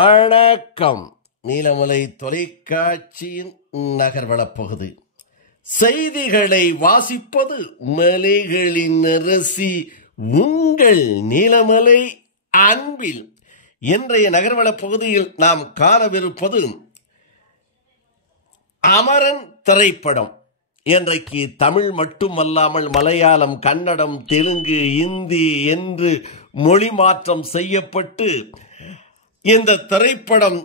வணக்கம். நீலமலை தொலைக்காட்சியின் நகர்வளப் பகுதி. செய்திகளை வாசிப்பது மலைகளின் அரசி உங்கள் நீலமலை அன்பில். இன்றைய நகர்வளப் பகுதியில் நாம் காணவிருப்பது அமரன் திரைப்படம். இன்றைக்கு தமிழ் மட்டுமல்லாமல் மலையாளம், கன்னடம், தெலுங்கு, இந்தி என்று மொழி மாற்றம் செய்யப்பட்டு இந்த திரைப்படம்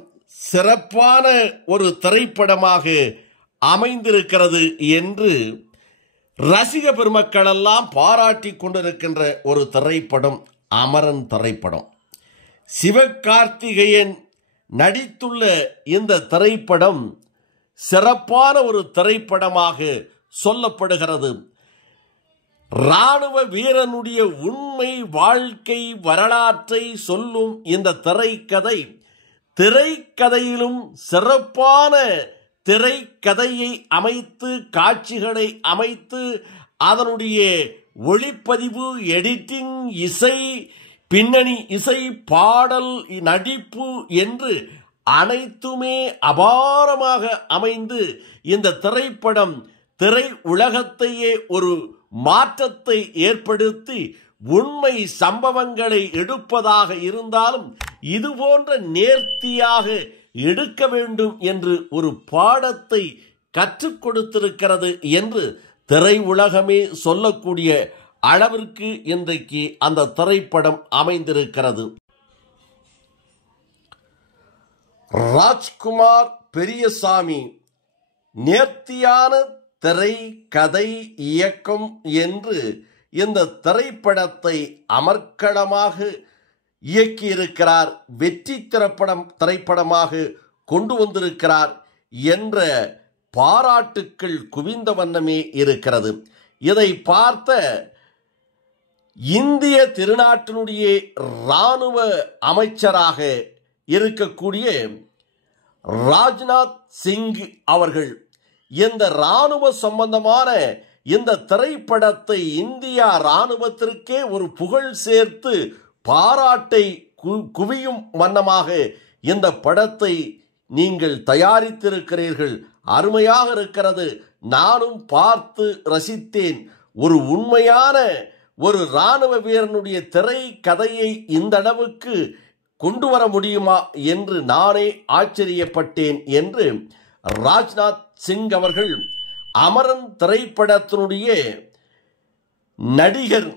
சிறப்பான ஒரு திரைப்படமாக அமைந்திருக்கிறது என்று ரசிக பெருமக்கள் எல்லாம் பாராட்டி கொண்டிருக்கின்ற ஒரு திரைப்படம் அமரன் திரைப்படம். சிவகார்த்திகேயன் நடித்துள்ள இந்த திரைப்படம் சிறப்பான ஒரு திரைப்படமாக சொல்லப்படுகிறது. இராணுவ வீரனுடைய உண்மை வாழ்க்கை வரலாற்றை சொல்லும் இந்த திரைக்கதையிலும் சிறப்பான திரைக்கதையை அமைத்து, காட்சிகளை அமைத்து, அதனுடைய ஒளிப்பதிவு, எடிட்டிங், இசை, பின்னணி இசை, பாடல், நடிப்பு என்று அனைத்துமே அபாரமாக அமைந்து இந்த திரைப்படம் திரை உலகத்தையே ஒரு மாற்றத்தை ஏற்படுத்தி உண்மை சம்பவங்களை எடுப்பதாக இருந்தாலும் இது போன்ற நேர்த்தியாக எடுக்க வேண்டும் என்று ஒரு பாடத்தை கற்றுக் கொடுத்திருக்கிறது என்று திரை உலகமே சொல்லக்கூடிய அளவிற்கு இன்றைக்கு அந்த திரைப்படம் அமைந்திருக்கிறது. ராஜ்குமார் பெரியசாமி நேர்த்தியான திரை கதை இயக்கம் என்று இந்த திரைப்படத்தை அமர்க்களமாக இயக்கியிருக்கிறார். வெற்றி திரைப்படமாக கொண்டு வந்திருக்கிறார் என்ற பாராட்டுக்கள் குவிந்த வண்ணமே இருக்கிறது. இதை பார்த்த இந்திய திருநாட்டினுடைய இராணுவ அமைச்சராக இருக்கக்கூடிய ராஜ்நாத் சிங் அவர்கள் இந்த இராணுவ சம்பந்தமான இந்த திரைப்படத்தை இந்தியா இராணுவத்திற்கே ஒரு புகழ் சேர்த்து பாராட்டை குவியும் வண்ணமாக இந்த படத்தை நீங்கள் தயாரித்திருக்கிறீர்கள். அருமையாக இருக்கிறது. நானும் பார்த்து ரசித்தேன். ஒரு உண்மையான ஒரு இராணுவ வீரனுடைய திரை கதையை இந்த அளவுக்கு கொண்டு வர முடியுமா என்று நானே ஆச்சரியப்பட்டேன் என்று ராஜ்நாத் சிங் அவர்கள் அமரன் திரைப்படத்தினுடைய நடிகர்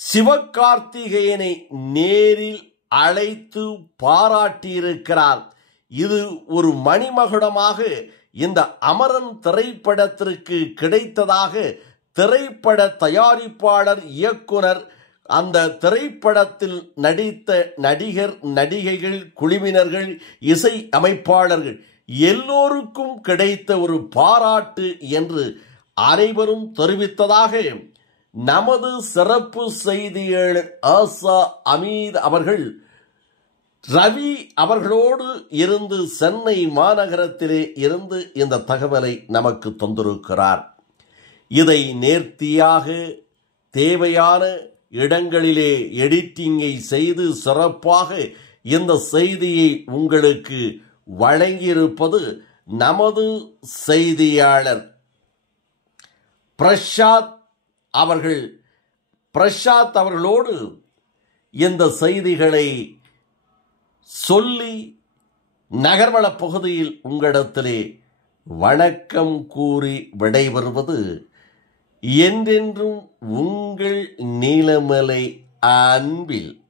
சிவகார்த்திகேயனை நேரில் அழைத்து பாராட்டியிருக்கிறார். இது ஒரு மணிமகுடமாக இந்த அமரன் திரைப்படத்திற்கு கிடைத்ததாக திரைப்பட தயாரிப்பாளர், இயக்குனர், அந்த திரைப்படத்தில் நடித்த நடிகர், நடிகைகள், குழுவினர்கள், இசை அமைப்பாளர்கள் எல்லோருக்கும் கிடைத்த ஒரு பாராட்டு என்று அனைவரும் தெரிவித்ததாக நமது சிறப்பு செய்தியாளர் ஆசா அமீத் அவர்கள் ரவி அவர்களோடு இருந்து சென்னை மாநகரத்திலே இருந்து இந்த தகவலை நமக்கு தந்திருக்கிறார். இதை நேர்த்தியாக தேவையான இடங்களிலே எடிட்டிங்கை செய்து சிறப்பாக இந்த செய்தியை உங்களுக்கு வழங்கியிருப்பது நமது செய்தியாளர் பிரசாத் அவர்களோடு இந்த செய்திகளை சொல்லி நகர்வள பகுதியில் உங்களிடத்திலே வணக்கம் கூறி விடைபெறுவது என்றென்றும் உங்கள் நீலமலை அன்பில்.